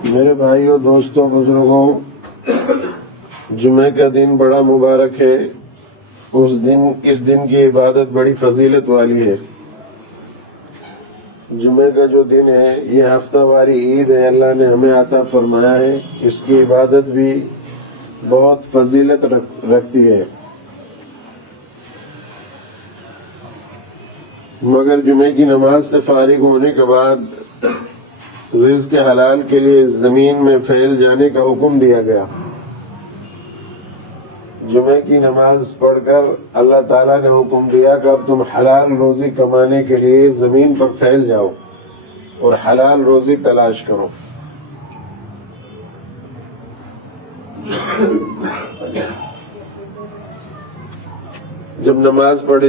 میرے بھائیوں، دوستوں، بزرگوں، جمعے کا دن بڑا مبارک ہے۔ اس دن کی عبادت بڑی فضیلت والی ہے۔ جمعے کا جو دن ہے یہ ہفتہ واری عید ہے، اللہ نے ہمیں عطا فرمایا ہے۔ اس کی عبادت بھی بہت فضیلت رکھتی ہے، مگر جمعے کی نماز سے فارغ ہونے کے بعد رزق حلال کے لیے زمین میں پھیل جانے کا حکم دیا گیا۔ جمعے کی نماز پڑھ کر اللہ تعالیٰ نے حکم دیا کہ اب تم حلال روزی کمانے کے لیے زمین پر پھیل جاؤ اور حلال روزی تلاش کرو۔ جب نماز پڑھ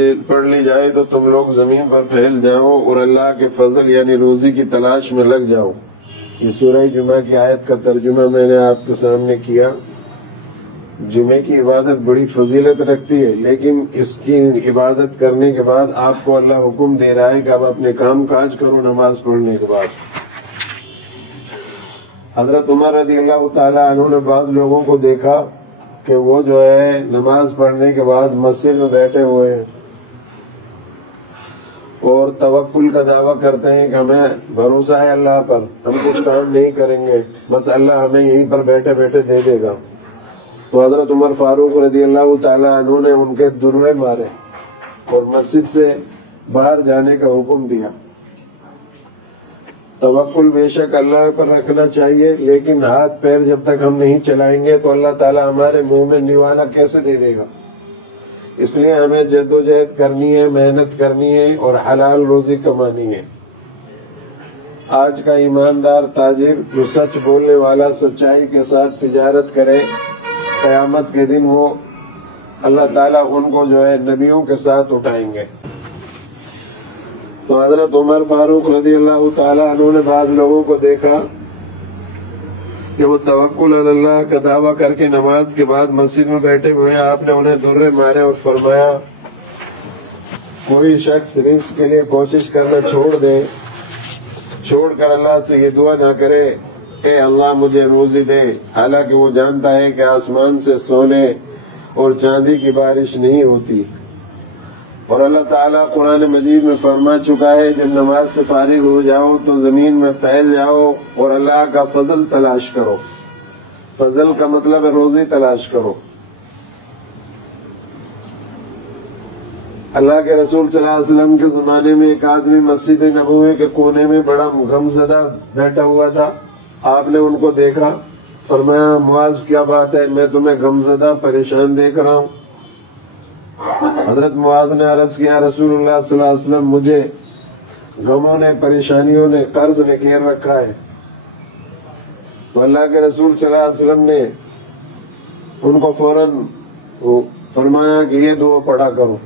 لی جائے تو تم لوگ زمین پر پھیل جاؤ اور اللہ کے فضل یعنی روزی کی تلاش میں لگ جاؤ۔ یہ سورہ جمعہ کی آیت کا ترجمہ میں نے آپ کے سامنے کیا۔ جمعے کی عبادت بڑی فضیلت رکھتی ہے، لیکن اس کی عبادت کرنے کے بعد آپ کو اللہ حکم دے رہا ہے کہ اب اپنے کام کاج کرو نماز پڑھنے کے بعد۔ حضرت عمر رضی اللہ تعالیٰ عنہ نے بعض لوگوں کو دیکھا کہ وہ جو ہے نماز پڑھنے کے بعد مسجد میں بیٹھے ہوئے ہیں اور توکل کا دعویٰ کرتے ہیں کہ ہمیں بھروسہ ہے اللہ پر، ہم کچھ کام نہیں کریں گے، بس اللہ ہمیں یہیں پر بیٹھے بیٹھے دے دے گا۔ تو حضرت عمر فاروق رضی اللہ تعالیٰ عنہ نے ان کے درے مارے اور مسجد سے باہر جانے کا حکم دیا۔ توکل بے شک اللہ پر رکھنا چاہیے، لیکن ہاتھ پیر جب تک ہم نہیں چلائیں گے تو اللہ تعالیٰ ہمارے منہ میں نوالا کیسے دے دے گا؟ اس لیے ہمیں جدوجہد کرنی ہے، محنت کرنی ہے اور حلال روزی کمانی ہے۔ آج کا ایماندار تاجر جو سچ بولنے والا سچائی کے ساتھ تجارت کرے، قیامت کے دن وہ اللہ تعالیٰ ان کو جو ہے نبیوں کے ساتھ اٹھائیں گے۔ تو حضرت عمر فاروق رضی اللہ تعالیٰ عنہ نے بعض لوگوں کو دیکھا کہ وہ توکل علی اللہ کا دعویٰ کر کے نماز کے بعد مسجد میں بیٹھے ہوئے ہیں۔ آپ نے انہیں درے مارے اور فرمایا کوئی شخص رزق کے لیے کوشش کرنا چھوڑ کر اللہ سے یہ دعا نہ کرے اے اللہ مجھے روزی دے، حالانکہ وہ جانتا ہے کہ آسمان سے سونے اور چاندی کی بارش نہیں ہوتی۔ اور اللہ تعالیٰ قرآن مجید میں فرما چکا ہے جب نماز سے فارغ ہو جاؤ تو زمین میں پھیل جاؤ اور اللہ کا فضل تلاش کرو۔ فضل کا مطلب ہے روزی تلاش کرو۔ اللہ کے رسول صلی اللہ علیہ وسلم کے زمانے میں ایک آدمی مسجد نبوی کے کونے میں بڑا غمزدہ بیٹھا ہوا تھا۔ آپ نے ان کو دیکھا، فرمایا معاذ کیا بات ہے، میں تمہیں غمزدہ پریشان دیکھ رہا ہوں۔ حضرت معاذ نے عرض کیا رسول اللہ صلی اللہ علیہ وسلم مجھے غموں نے، پریشانیوں نے، قرض نے گھیر رکھا ہے۔ تو اللہ کے رسول صلی اللہ علیہ وسلم نے ان کو فوراً فرمایا کہ یہ دعا پڑھا کرو،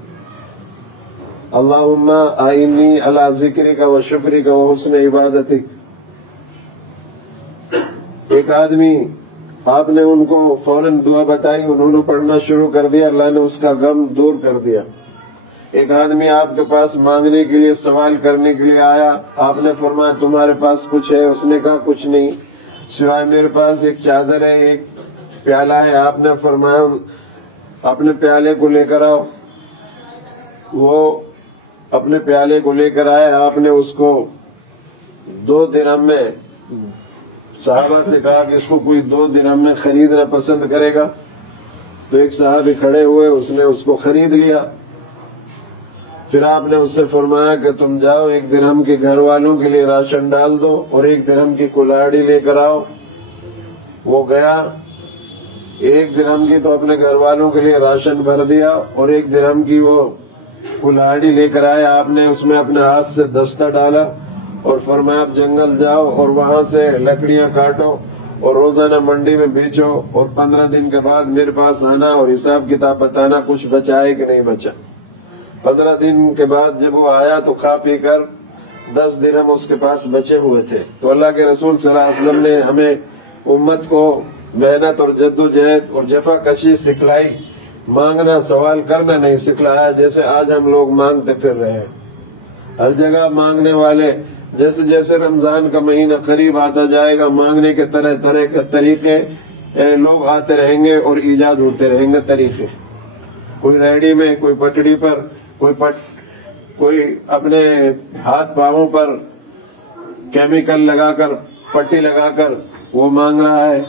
اللہم اعنی علی ذکرک و شکرک و حسن عبادتک۔ ایک آدمی، آپ نے ان کو فوراً دعا بتائی، انہوں نے پڑھنا شروع کر دیا، اللہ نے اس کا غم دور کر دیا۔ ایک آدمی آپ کے پاس مانگنے کے لیے، سوال کرنے کے لیے آیا، آپ نے فرمایا تمہارے پاس کچھ ہے؟ اس نے کہا کچھ نہیں، سوائے میرے پاس ایک چادر ہے، ایک پیالہ ہے۔ آپ نے فرمایا اپنے پیالے کو لے کر آؤ۔ وہ اپنے پیالے کو لے کر آئے، آپ نے اس کو 2 درہم میں، صحابہ سے کہا کہ اس کو کوئی 2 درہم میں خریدنا پسند کرے گا؟ تو ایک صحابی کھڑے ہوئے، اس نے اس کو خرید لیا۔ پھر آپ نے اس سے فرمایا کہ تم جاؤ 1 درہم کے گھر والوں کے لیے راشن ڈال دو اور 1 درہم کی کلاڑی لے کر آؤ۔ وہ گیا، 1 درہم کی تو اپنے گھر والوں کے لیے راشن بھر دیا اور 1 درہم کی وہ کلاڑی لے کر آیا۔ آپ نے اس میں اپنے ہاتھ سے دستہ ڈالا اور فرمایا آپ جنگل جاؤ اور وہاں سے لکڑیاں کاٹو اور روزانہ منڈی میں بیچو اور 15 دن کے بعد میرے پاس آنا اور حساب کتاب بتانا کچھ بچا ہے کہ نہیں بچا۔ 15 دن کے بعد جب وہ آیا تو کھا پی کر 10 درہم اس کے پاس بچے ہوئے تھے۔ تو اللہ کے رسول صلی اللہ علیہ وسلم نے ہمیں امت کو محنت اور جدوجہد اور جفا کشی سکھلائی، مانگنا سوال کرنا نہیں سکھلایا، جیسے آج ہم لوگ مانگتے پھر رہے ہیں۔ ہر جگہ مانگنے والے جیسے جیسے رمضان کا مہینہ قریب آتا جائے گا مانگنے کے طرح طرح کے طریقے لوگ آتے رہیں گے اور ایجاد ہوتے رہیں گے طریقے. کوئی ریڑی میں، کوئی پٹڑی پر، کوئی اپنے ہاتھ پاؤں پر کیمیکل لگا کر، پٹی لگا کر وہ مانگ رہا ہے.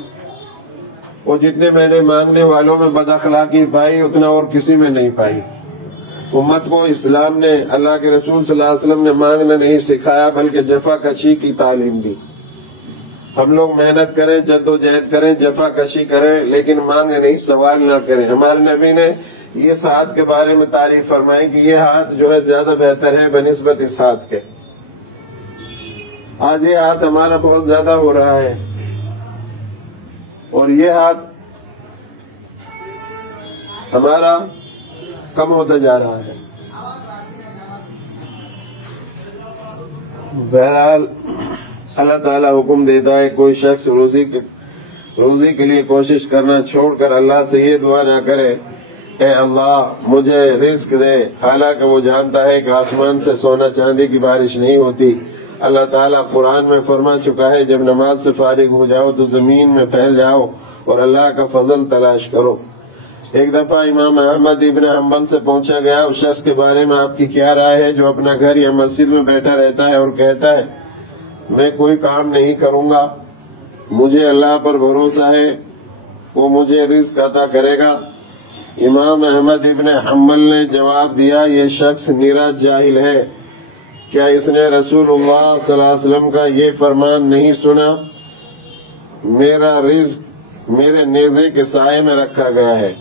وہ جتنے میں نے مانگنے والوں میں بد اخلاقی پائی اتنا اور کسی میں نہیں پائی. امت کو اسلام نے، اللہ کے رسول صلی اللہ علیہ وسلم نے مانگنا نہیں سکھایا بلکہ جفا کشی کی تعلیم دی. ہم لوگ محنت کریں، جدوجہد کریں، جفا کشی کریں، لیکن مانگے نہیں، سوال نہ کریں. ہمارے نبی نے اس ہاتھ کے بارے میں تعریف فرمائی کہ یہ ہاتھ جو ہے زیادہ بہتر ہے بنسبت اس ہاتھ کے. آج یہ ہاتھ ہمارا بہت زیادہ ہو رہا ہے اور یہ ہاتھ ہمارا کم ہوتا جا رہا ہے. بہرحال اللہ تعالیٰ حکم دیتا ہے کوئی شخص روزی کے لیے کوشش کرنا چھوڑ کر اللہ سے یہ دعا نہ کرے اے اللہ مجھے رزق دے، حالانکہ وہ جانتا ہے کہ آسمان سے سونا چاندی کی بارش نہیں ہوتی. اللہ تعالیٰ قرآن میں فرما چکا ہے جب نماز سے فارغ ہو جاؤ تو زمین میں پھیل جاؤ اور اللہ کا فضل تلاش کرو. ایک دفعہ امام احمد ابن حنبل سے پوچھا گیا اس شخص کے بارے میں آپ کی کیا رائے ہے جو اپنا گھر یا مسجد میں بیٹھا رہتا ہے اور کہتا ہے میں کوئی کام نہیں کروں گا، مجھے اللہ پر بھروسہ ہے وہ مجھے رزق عطا کرے گا. امام احمد ابن حنبل نے جواب دیا یہ شخص نیرا جاہل ہے. کیا اس نے رسول اللہ صلی اللہ علیہ وسلم کا یہ فرمان نہیں سنا میرا رزق میرے نیزے کے سائے میں رکھا گیا ہے،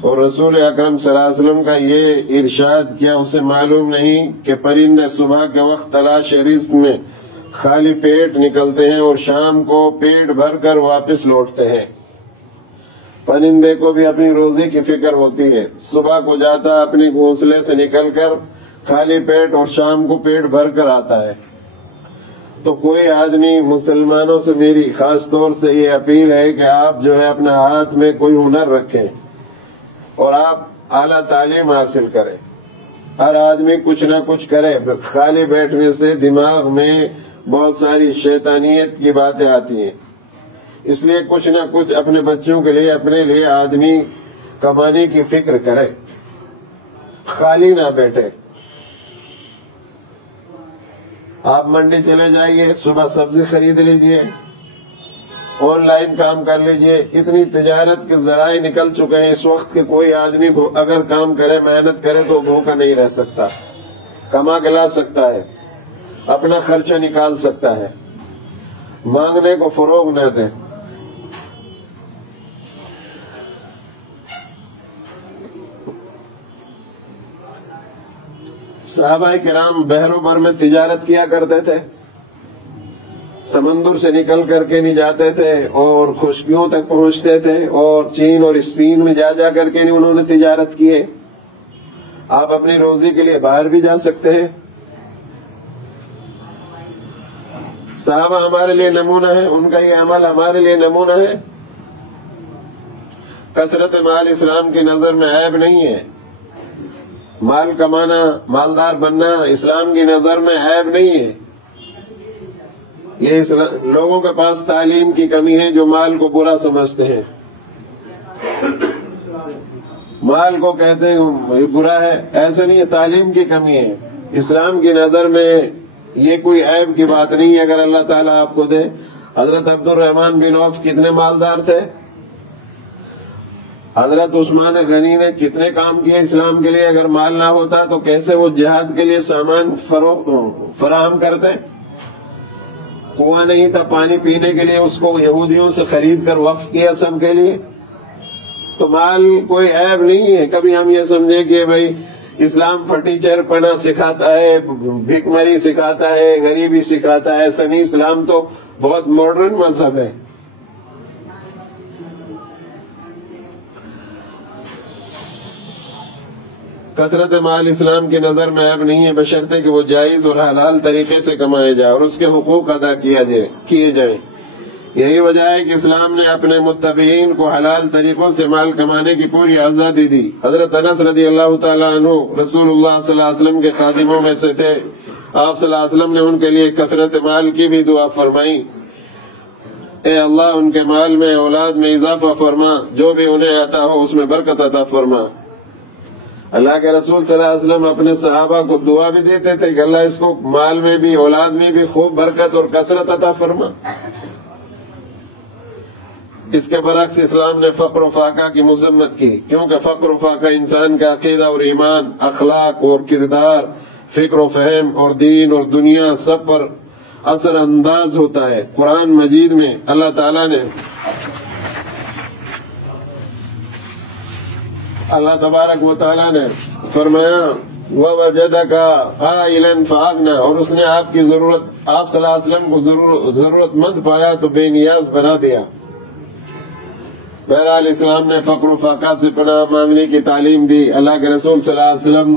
اور رسول اکرم صلی اللہ علیہ وسلم کا یہ ارشاد کیا اسے معلوم نہیں کہ پرندے صبح کے وقت تلاش رزق میں خالی پیٹ نکلتے ہیں اور شام کو پیٹ بھر کر واپس لوٹتے ہیں. پرندے کو بھی اپنی روزی کی فکر ہوتی ہے، صبح کو جاتا اپنی گھونسلے سے نکل کر خالی پیٹ اور شام کو پیٹ بھر کر آتا ہے. تو کوئی آدمی مسلمانوں سے میری خاص طور سے یہ اپیل ہے کہ آپ جو ہے اپنے ہاتھ میں کوئی ہنر رکھیں اور آپ اعلیٰ تعلیم حاصل کریں. ہر آدمی کچھ نہ کچھ کرے. خالی بیٹھنے سے دماغ میں بہت ساری شیطانیت کی باتیں آتی ہیں، اس لیے کچھ نہ کچھ اپنے بچوں کے لیے اپنے لیے آدمی کمانے کی فکر کرے، خالی نہ بیٹھے. آپ منڈی چلے جائیے، صبح سبزی خرید لیجئے، آن لائن کام کر لیجئے. اتنی تجارت کے ذرائع نکل چکے ہیں اس وقت کہ کوئی آدمی اگر کام کرے محنت کرے تو بھوکا نہیں رہ سکتا، کما کے لا سکتا ہے، اپنا خرچہ نکال سکتا ہے. مانگنے کو فروغ نہ دیں. صحابہ کرام بحر و بر میں تجارت کیا کرتے تھے، سمندر سے نکل کر کے نہیں جاتے تھے اور خشکیوں تک پہنچتے تھے، اور چین اور اسپین میں جا کر کے نہیں انہوں نے تجارت کی ہے. آپ اپنی روزی کے لیے باہر بھی جا سکتے ہیں. صحابہ ہمارے لیے نمونہ ہے، ان کا یہ عمل ہمارے لیے نمونہ ہے. کثرت مال اسلام کی نظر میں عیب نہیں ہے. مال کمانا، مالدار بننا اسلام کی نظر میں عیب نہیں ہے. یہ لوگوں کے پاس تعلیم کی کمی ہے جو مال کو برا سمجھتے ہیں، مال کو کہتے ہیں برا ہے. ایسا نہیں ہے، تعلیم کی کمی ہے. اسلام کی نظر میں یہ کوئی عیب کی بات نہیں ہے اگر اللہ تعالیٰ آپ کو دے. حضرت عبد الرحمن بن عوف کتنے مالدار تھے، حضرت عثمان غنی نے کتنے کام کیے اسلام کے لیے. اگر مال نہ ہوتا تو کیسے وہ جہاد کے لیے سامان فراہم کرتے. کنواں نہیں تھا پانی پینے کے لیے، اس کو یہودیوں سے خرید کر وقف کیا سب کے لیے. تو مال کوئی عیب نہیں ہے. کبھی ہم یہ سمجھے کہ بھائی اسلام فرنیچر پنا سکھاتا ہے، بھیک مری سکھاتا ہے، غریبی سکھاتا ہے. ایسا نہیں، اسلام تو بہت ماڈرن مذہب ہے. کثرت مال اسلام کی نظر میں عیب نہیں ہے، بشرطے کہ وہ جائز اور حلال طریقے سے کمائے جائے اور اس کے حقوق ادا کیے جائیں. یہی وجہ ہے کہ اسلام نے اپنے متبعین کو حلال طریقوں سے مال کمانے کی پوری آزادی دی. حضرت انس رضی اللہ تعالیٰ عنہ رسول اللہ صلی اللہ علیہ وسلم کے خادموں میں سے تھے. آپ صلی اللہ علیہ وسلم نے ان کے لیے کثرت مال کی بھی دعا فرمائی، اے اللہ ان کے مال میں اولاد میں اضافہ فرما، جو بھی انہیں عطا ہو اس میں برکت عطا فرما۔ اللہ کے رسول صلی اللہ علیہ وسلم اپنے صحابہ کو دعا بھی دیتے تھے کہ اللہ اس کو مال میں بھی اولاد میں بھی خوب برکت اور کثرت عطا فرما۔ اس کے برعکس اسلام نے فقر و فاقہ کی مذمت کی، کیونکہ فقر و فاقہ انسان کا عقیدہ اور ایمان، اخلاق اور کردار، فکر و فہم اور دین اور دنیا سب پر اثر انداز ہوتا ہے۔ قرآن مجید میں اللہ تبارک و تعالیٰ نے فرمایا وَوَجَدَكَ عَائِلًا فَأَغْنَىٰ، اور اس نے آپ کی ضرورت، آپ صلی اللہ علیہ وسلم کو ضرورت مند پایا تو بے نیاز بنا دیا۔ بہرحال اسلام نے فقر و فاقہ سے پناہ مانگنے کی تعلیم دی۔ اللہ کے رسول صلی اللہ علیہ وسلم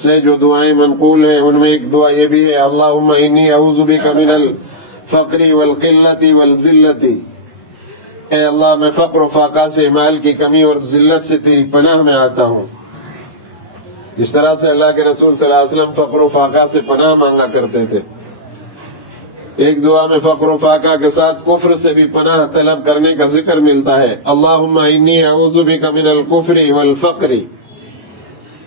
سے جو دعائیں منقول ہیں ان میں ایک دعا یہ بھی ہے، اللہم انی اعوذ بک من الفقر والقلۃ والذلۃ، اے اللہ میں فقر و فاقہ سے، مال کی کمی اور ذلت سے تیری پناہ میں آتا ہوں۔ اس طرح سے اللہ کے رسول صلی اللہ علیہ وسلم فقر و فاقہ سے پناہ مانگا کرتے تھے۔ ایک دعا میں فقر و فاقہ کے ساتھ کفر سے بھی پناہ طلب کرنے کا ذکر ملتا ہے، اللہم انی اعوذ بک من الکفر والفقر،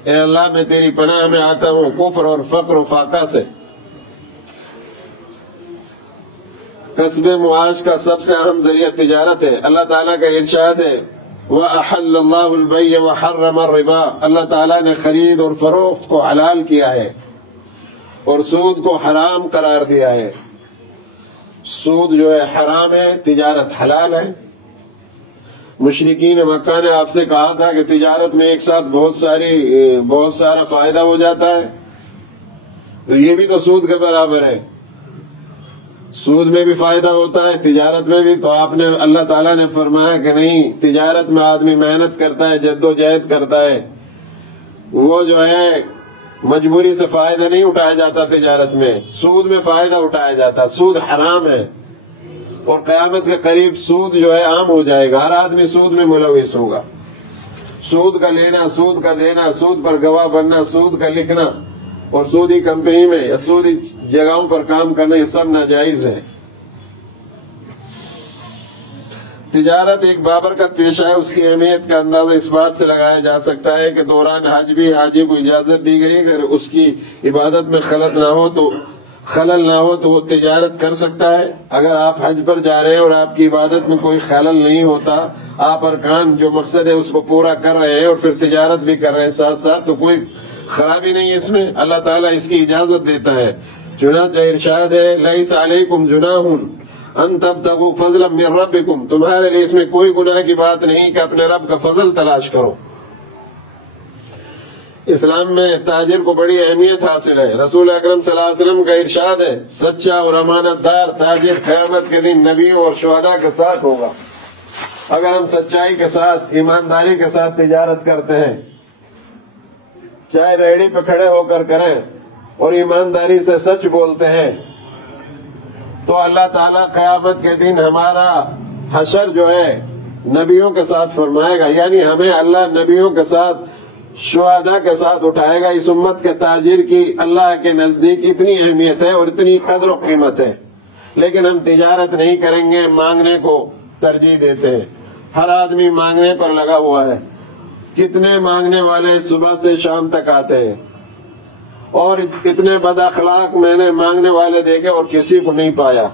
اے اللہ میں تیری پناہ میں آتا ہوں کفر اور فقر و فاقہ سے۔ کسب معاش کا سب سے اہم ذریعہ تجارت ہے۔ اللہ تعالیٰ کا ارشاد ہے وَأَحَلَّ اللَّهُ الْبَيْعَ وَحَرَّمَ الرِّبَا، اللہ تعالیٰ نے خرید اور فروخت کو حلال کیا ہے اور سود کو حرام قرار دیا ہے۔ سود جو ہے حرام ہے، تجارت حلال ہے۔ مشرکین مکہ نے آپ سے کہا تھا کہ تجارت میں ایک ساتھ بہت سارا فائدہ ہو جاتا ہے، تو یہ بھی تو سود کے برابر ہے۔ سود میں بھی فائدہ ہوتا ہے، تجارت میں بھی، تو آپ نے، اللہ تعالیٰ نے فرمایا کہ نہیں، تجارت میں آدمی محنت کرتا ہے، جد و جہد کرتا ہے، وہ جو ہے مجبوری سے فائدہ نہیں اٹھایا جاتا تجارت میں، سود میں فائدہ اٹھایا جاتا۔ سود حرام ہے اور قیامت کے قریب سود جو ہے عام ہو جائے گا، ہر آدمی سود میں ملوث ہوگا۔ سود کا لینا، سود کا دینا، سود پر گواہ بننا، سود کا لکھنا اور سودی کمپنی میں یا سودی جگہوں پر کام کرنا، یہ سب ناجائز ہے۔ تجارت ایک بابرکت پیشہ ہے، اس کی اہمیت کا اندازہ اس بات سے لگایا جا سکتا ہے کہ دوران حج بھی حاجی کو اجازت دی گئی کہ اس کی عبادت میں خلل نہ ہو تو وہ تجارت کر سکتا ہے۔ اگر آپ حج پر جا رہے ہیں اور آپ کی عبادت میں کوئی خلل نہیں ہوتا، آپ ارکان جو مقصد ہے اس کو پورا کر رہے ہیں اور پھر تجارت بھی کر رہے ہیں ساتھ ساتھ، تو کوئی خرابی نہیں اس میں، اللہ تعالیٰ اس کی اجازت دیتا ہے۔ چنانچہ ارشاد ہے لیس علیکم جناح ان تبتغوا فضلا من ربکم، تمہارے لیے اس میں کوئی گناہ کی بات نہیں کہ اپنے رب کا فضل تلاش کرو۔ اسلام میں تاجر کو بڑی اہمیت حاصل ہے۔ رسول اکرم صلی اللہ علیہ وسلم کا ارشاد ہے سچا اور امانت دار تاجر قیامت کے دن نبیوں اور شہداء کے ساتھ ہوگا۔ اگر ہم سچائی کے ساتھ، ایمانداری کے ساتھ تجارت کرتے ہیں، چاہے ریڑھی پہ کھڑے ہو کر کریں اور ایمانداری سے سچ بولتے ہیں، تو اللہ تعالیٰ قیامت کے دن ہمارا حشر جو ہے نبیوں کے ساتھ فرمائے گا، یعنی ہمیں اللہ نبیوں کے ساتھ، شہداء کے ساتھ اٹھائے گا۔ اس امت کے تاجر کی اللہ کے نزدیک اتنی اہمیت ہے اور اتنی قدر و قیمت ہے، لیکن ہم تجارت نہیں کریں گے، مانگنے کو ترجیح دیتے ہیں۔ ہر آدمی مانگنے پر لگا ہوا ہے۔ کتنے مانگنے والے صبح سے شام تک آتے ہیں، اور اتنے بد اخلاق میں نے مانگنے والے دیکھے اور کسی کو نہیں پایا۔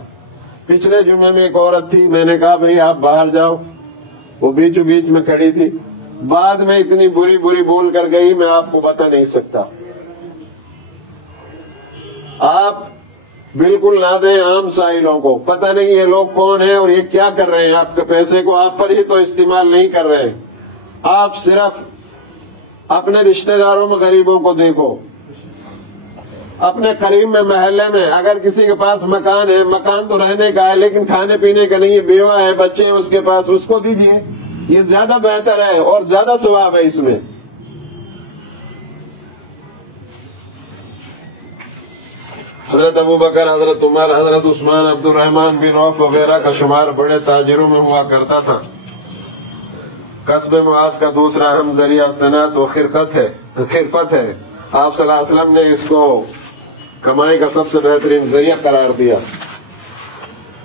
پچھلے جمعے میں ایک عورت تھی، میں نے کہا بھئی آپ باہر جاؤ، وہ بیچو بیچ میں کھڑی تھی، بعد میں اتنی بری بول کر گئی، میں آپ کو بتا نہیں سکتا۔ آپ بالکل نہ دیں عام سائلوں کو، پتہ نہیں یہ لوگ کون ہیں اور یہ کیا کر رہے ہیں، آپ کے پیسے کو آپ پر ہی تو استعمال نہیں کر رہے ہیں۔ آپ صرف اپنے رشتہ داروں میں غریبوں کو دیکھو، اپنے قریب میں، محلے میں اگر کسی کے پاس مکان ہے، مکان تو رہنے کا ہے لیکن کھانے پینے کا نہیں ہے، بیوہ ہے، بچے ہیں اس کے پاس، اس کو دیجیے، یہ زیادہ بہتر ہے اور زیادہ ثواب ہے اس میں۔ حضرت ابوبکر، حضرت عمر، حضرت عثمان، عبد الرحمن بن عوف وغیرہ کا شمار بڑے تاجروں میں ہوا کرتا تھا۔ کسب معاش کا دوسرا اہم ذریعہ صنعت و خرفت ہے۔ آپ صلی اللہ علیہ وسلم نے اس کو کمائی کا سب سے بہترین ذریعہ قرار دیا۔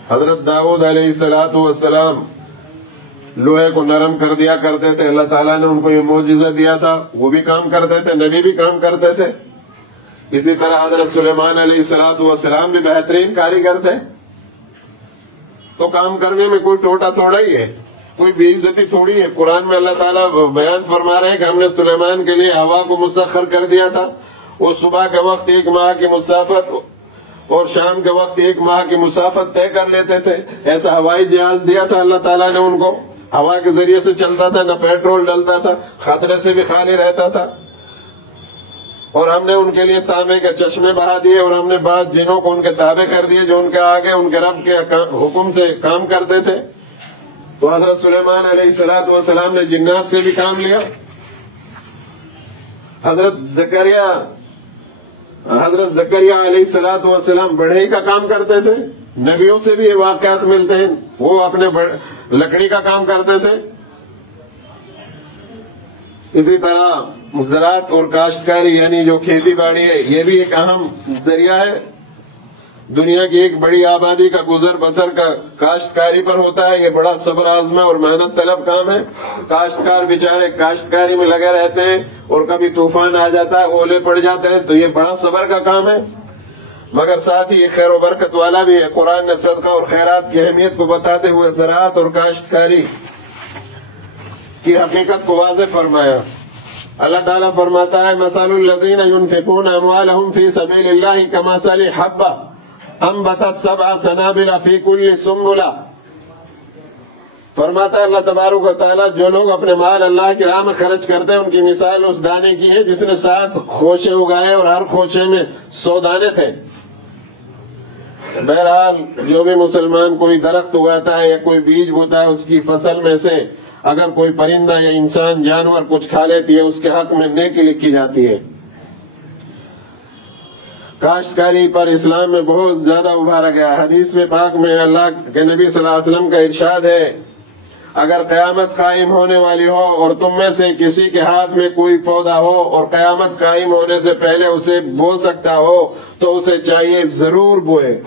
حضرت داؤد علیہ السلام لوہے کو نرم کر دیا کرتے تھے، اللہ تعالیٰ نے ان کو یہ معجزہ دیا تھا، وہ بھی کام کرتے تھے، نبی بھی کام کرتے تھے۔ اسی طرح حضرت سلیمان علیہ السلام بھی بہترین کاریگر تھے۔ تو کام کرنے میں کوئی ٹوٹا تھوڑا ہی ہے، کوئی بے عزتی تھوڑی ہے۔ قرآن میں اللہ تعالیٰ بیان فرما رہے ہیں کہ ہم نے سلیمان کے لیے ہوا کو مسخر کر دیا تھا، وہ صبح کے وقت 1 ماہ کی مسافت اور شام کے وقت 1 ماہ کی مسافت طے کر لیتے تھے۔ ایسا ہوائی جہاز دیا تھا اللہ تعالیٰ نے ان کو، ہوا کے ذریعے سے چلتا تھا، نہ پیٹرول ڈلتا تھا، خطرے سے بھی خالی رہتا تھا۔ اور ہم نے ان کے لیے تانبے کے چشمے بہا دیے، اور ہم نے بعض جنوں کو ان کے تابع کر دیے جو ان کے آگے ان کے رب کے حکم سے کام کرتے تھے۔ تو حضرت سلیمان علیہ السلام نے جنات سے بھی کام لیا۔ حضرت زکریا علیہ السلام بڑھئی کا کام کرتے تھے۔ نبیوں سے بھی یہ واقعات ملتے ہیں، وہ اپنے لکڑی کا کام کرتے تھے۔ اسی طرح زراعت اور کاشتکاری یعنی جو کھیتی باڑی ہے، یہ بھی ایک اہم ذریعہ ہے۔ دنیا کی ایک بڑی آبادی کا گزر بسر کا کاشتکاری پر ہوتا ہے۔ یہ بڑا صبر آزمہ اور محنت طلب کام ہے۔ کاشتکار بیچارے کاشتکاری میں لگے رہتے ہیں، اور کبھی طوفان آ جاتا ہے، اولے پڑ جاتے ہیں، تو یہ بڑا صبر کا کام ہے، مگر ساتھ ہی یہ خیر و برکت والا بھی ہے۔ قرآن نے صدقہ اور خیرات کی اہمیت کو بتاتے ہوئے زراعت اور کاشتکاری کی حقیقت کو واضح فرمایا۔ اللہ تعالیٰ فرماتا ہے مثل الذین ينفقون اموالهم فی سبیل اللہ کمثل حبۃ انبتت 7 سنابل فی کل سنبلہ۔ فرماتا ہے اللہ تبارک و تعالیٰ، جو لوگ اپنے مال اللہ کی راہ میں خرچ کرتے ہیں، ان کی مثال اس دانے کی ہے جس نے 7 خوشے اگائے اور ہر خوشے میں 100 دانے تھے۔ بہرحال جو بھی مسلمان کوئی درخت اگاتا ہے یا کوئی بیج بوتا ہے، اس کی فصل میں سے اگر کوئی پرندہ یا انسان جانور کچھ کھا لیتی ہے، اس کے حق میں نیکی لکھی جاتی ہے۔ کاشتکاری پر اسلام میں بہت زیادہ ابھارا گیا۔ حدیث میں پاک میں اللہ کے نبی صلی اللہ علیہ وسلم کا ارشاد ہے، اگر قیامت قائم ہونے والی ہو اور تم میں سے کسی کے ہاتھ میں کوئی پودا ہو اور قیامت قائم ہونے سے پہلے اسے بو سکتا ہو تو اسے چاہیے ضرور بوئے۔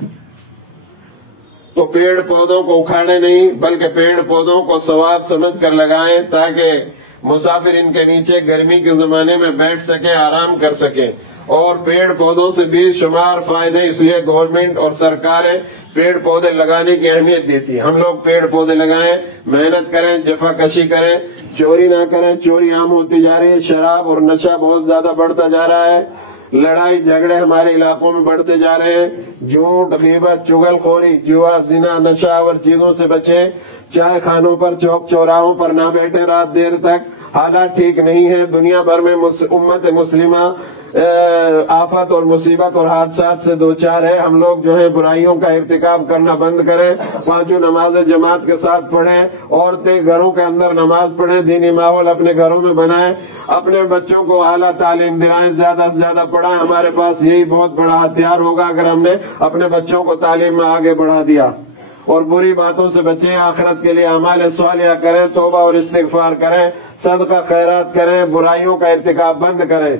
تو پیڑ پودوں کو اکھاڑے نہیں، بلکہ پیڑ پودوں کو ثواب سمجھ کر لگائیں، تاکہ مسافر ان کے نیچے گرمی کے زمانے میں بیٹھ سکے، آرام کر سکے۔ اور پیڑ پودوں سے بھی شمار فائدے، اس لیے گورنمنٹ اور سرکاریں پیڑ پودے لگانے کی اہمیت دیتی ہیں۔ ہم لوگ پیڑ پودے لگائیں، محنت کریں، جفا کشی کریں، چوری نہ کریں۔ چوری عام ہوتی جا رہی ہے، شراب اور نشہ بہت زیادہ بڑھتا جا رہا ہے، لڑائی جھگڑے ہمارے علاقوں میں بڑھتے جا رہے ہیں، جھوٹ، غیبت، چغل خوری، جوا، زنا، نشہ اور چیزوں سے بچیں۔ چائے خانوں پر، چوک چوراہوں پر نہ بیٹھیں رات دیر تک، حالات ٹھیک نہیں ہے۔ دنیا بھر میں امت مسلمہ آفت اور مصیبت اور حادثات سے دوچار ہے۔ ہم لوگ جو ہے برائیوں کا ارتکاب کرنا بند کریں، 5 نمازیں جماعت کے ساتھ پڑھیں، عورتیں گھروں کے اندر نماز پڑھیں، دینی ماحول اپنے گھروں میں بنائیں، اپنے بچوں کو اعلیٰ تعلیم دلائیں، زیادہ سے زیادہ پڑھائیں۔ ہمارے پاس یہی بہت بڑا ہتھیار ہوگا اگر ہم نے اپنے بچوں کو تعلیم میں آگے بڑھا دیا۔ اور بری باتوں سے بچیں، آخرت کے لیے اعمال صالحہ کریں، توبہ اور استغفار کریں، صدقہ خیرات کریں، برائیوں کا ارتکاب بند کریں۔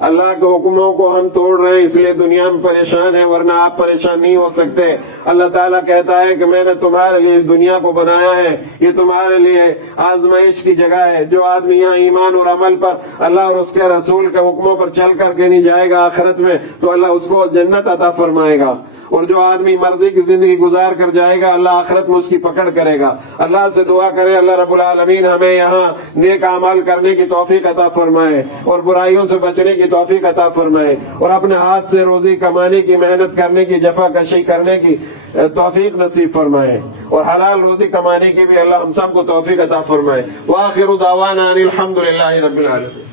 اللہ کے حکموں کو ہم توڑ رہے ہیں، اس لیے دنیا میں پریشان ہیں، ورنہ آپ پریشان نہیں ہو سکتے۔ اللہ تعالیٰ کہتا ہے کہ میں نے تمہارے لیے اس دنیا کو بنایا ہے، یہ تمہارے لیے آزمائش کی جگہ ہے۔ جو آدمی یہاں ایمان اور عمل پر، اللہ اور اس کے رسول کے حکموں پر چل کر کے نہیں جائے گا آخرت میں، تو اللہ اس کو جنت عطا فرمائے گا۔ اور جو آدمی مرضی کی زندگی گزار کر جائے گا، اللہ آخرت میں اس کی پکڑ کرے گا۔ اللہ سے دعا کریں اللہ رب العالمین ہمیں یہاں نیک اعمال کرنے کی توفیق عطا فرمائے اور برائیوں سے بچنے کی توفیق عطا فرمائے، اور اپنے ہاتھ سے روزی کمانے کی، محنت کرنے کی، جفا کشی کرنے کی توفیق نصیب فرمائے، اور حلال روزی کمانے کی بھی اللہ ہم سب کو توفیق عطا فرمائے۔ وآخر دعوانا ان الحمد للہ رب العالمین۔